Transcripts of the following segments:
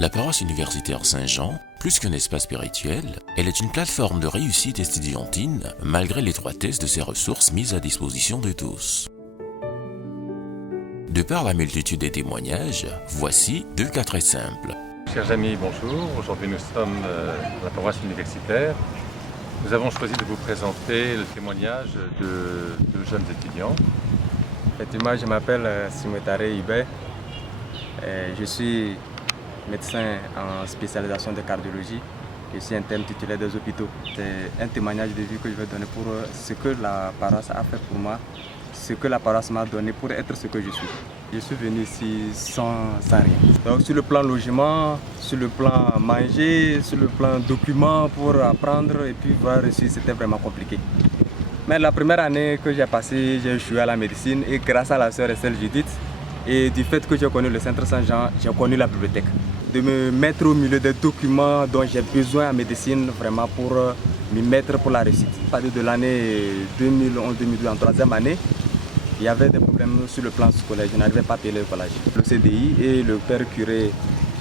La paroisse universitaire Saint-Jean, plus qu'un espace spirituel, elle est une plateforme de réussite estudiantine malgré l'étroitesse de ses ressources mises à disposition de tous. De par la multitude des témoignages, voici deux cas très simples. Chers amis, bonjour. Aujourd'hui nous sommes à la paroisse universitaire. Nous avons choisi de vous présenter le témoignage de deux jeunes étudiants. Effectivement, je m'appelle Simotare Ibé. Je suis médecin en spécialisation de cardiologie. Je suis interne titulaire des hôpitaux. C'est un témoignage de vie que je vais donner pour ce que la paroisse a fait pour moi, ce que la paroisse m'a donné pour être ce que je suis. Je suis venu ici sans rien. Donc sur le plan logement, sur le plan manger, sur le plan documents pour apprendre et puis voir reçu, c'était vraiment compliqué. Mais la première année que j'ai passée, j'ai échoué à la médecine et grâce à la sœur Estelle Judith et du fait que j'ai connu le Centre Saint-Jean, j'ai connu la bibliothèque. De me mettre au milieu des documents dont j'ai besoin en médecine vraiment pour m'y mettre pour la réussite. À partir de l'année 2011-2012, en troisième année, il y avait des problèmes sur le plan scolaire, je n'arrivais pas à payer le collège. Le CDI et le père curé,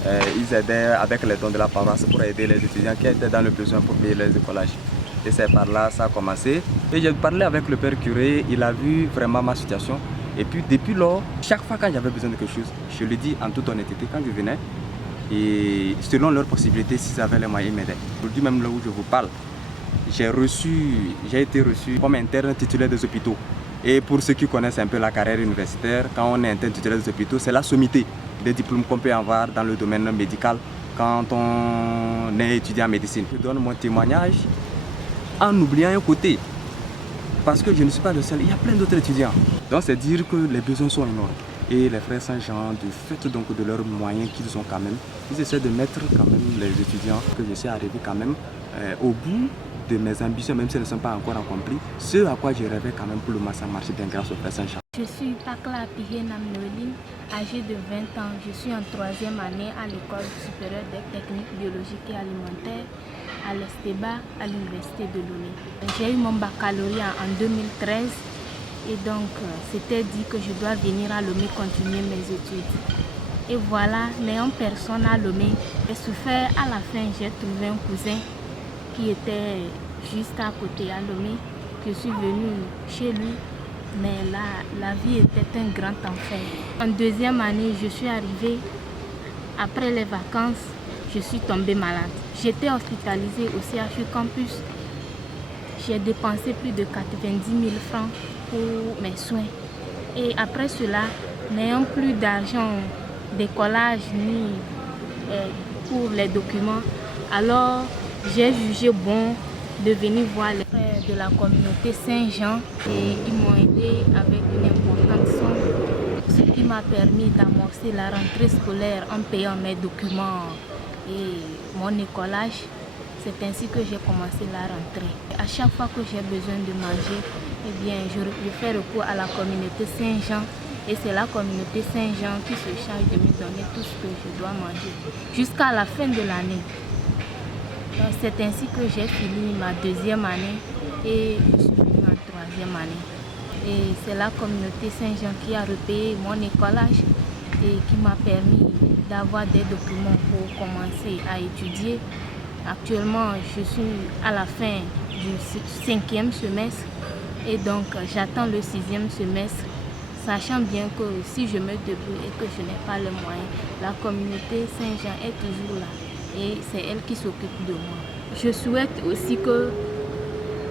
ils aidaient avec les dons de la paroisse pour aider les étudiants qui étaient dans le besoin pour payer les écolages. Et c'est par là ça a commencé. Et j'ai parlé avec le père curé, il a vu vraiment ma situation. Et puis depuis lors, chaque fois quand j'avais besoin de quelque chose, je le dis en toute honnêteté, quand je venais, et selon leurs possibilités, s'ils avaient les moyens, ils m'aidaient. Aujourd'hui même là où je vous parle, j'ai été reçu comme interne titulaire des hôpitaux. Et pour ceux qui connaissent un peu la carrière universitaire, quand on est interne titulaire des hôpitaux, c'est la sommité des diplômes qu'on peut avoir dans le domaine médical quand on est étudiant en médecine. Je donne mon témoignage en oubliant un côté, parce que je ne suis pas le seul, il y a plein d'autres étudiants. Donc c'est dire que les besoins sont énormes. Et les frères Saint-Jean, du fait donc de leurs moyens qu'ils ont quand même, ils essaient de mettre quand même les étudiants, que je suis arrivé quand même au bout de mes ambitions, même si elles ne sont pas encore accomplies, ce à quoi je rêvais quand même pour le massacre marché bien grâce au frère Saint-Jean. Je suis Pakla Pihenam Noeline, âgée de 20 ans. Je suis en troisième année à l'école supérieure des techniques biologiques et alimentaires à l'Esteba, à l'université de Lomé. J'ai eu mon baccalauréat en 2013 et donc c'était dit que je dois venir à Lomé continuer mes études. Et voilà, n'ayant personne à Lomé, j'ai souffert. À la fin, j'ai trouvé un cousin qui était juste à côté à Lomé. Je suis venue chez lui, mais la vie était un grand enfer. En deuxième année, je suis arrivée. Après les vacances, je suis tombée malade. J'étais hospitalisée au CHU Campus. J'ai dépensé plus de 90 000 francs pour mes soins. Et après cela, n'ayant plus d'argent d'écolage ni pour les documents, alors j'ai jugé bon de venir voir les frères de la communauté Saint-Jean et ils m'ont aidé avec une importante somme, ce qui m'a permis d'amorcer la rentrée scolaire en payant mes documents et mon écolage. C'est ainsi que j'ai commencé la rentrée. À chaque fois que j'ai besoin de manger, eh bien, je fais recours à la communauté Saint-Jean et c'est la communauté Saint-Jean qui se charge de me donner tout ce que je dois manger jusqu'à la fin de l'année. C'est ainsi que j'ai fini ma deuxième année et je suis venue en troisième année. Et c'est la communauté Saint-Jean qui a repayé mon écolage et qui m'a permis d'avoir des documents pour commencer à étudier. Actuellement, je suis à la fin du 5e semestre et donc j'attends le 6e semestre, sachant bien que si je me débrouille et que je n'ai pas les moyens, la communauté Saint-Jean est toujours là. Et c'est elle qui s'occupe de moi. Je souhaite aussi que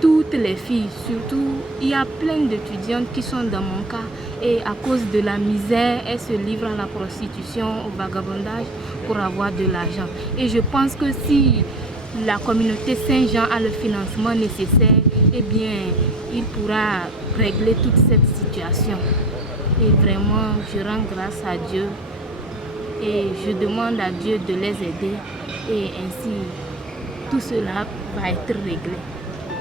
toutes les filles, surtout, il y a plein d'étudiantes qui sont dans mon cas et à cause de la misère, elles se livrent à la prostitution, au vagabondage pour avoir de l'argent. Et je pense que si la communauté Saint-Jean a le financement nécessaire, eh bien, il pourra régler toute cette situation. Et vraiment, je rends grâce à Dieu et je demande à Dieu de les aider. Et ainsi, tout cela va être réglé.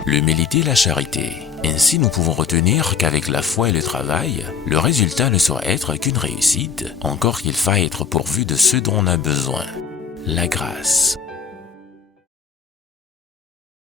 L'humilité et la charité. Ainsi, nous pouvons retenir qu'avec la foi et le travail, le résultat ne saurait être qu'une réussite, encore qu'il faille être pourvu de ce dont on a besoin. La grâce.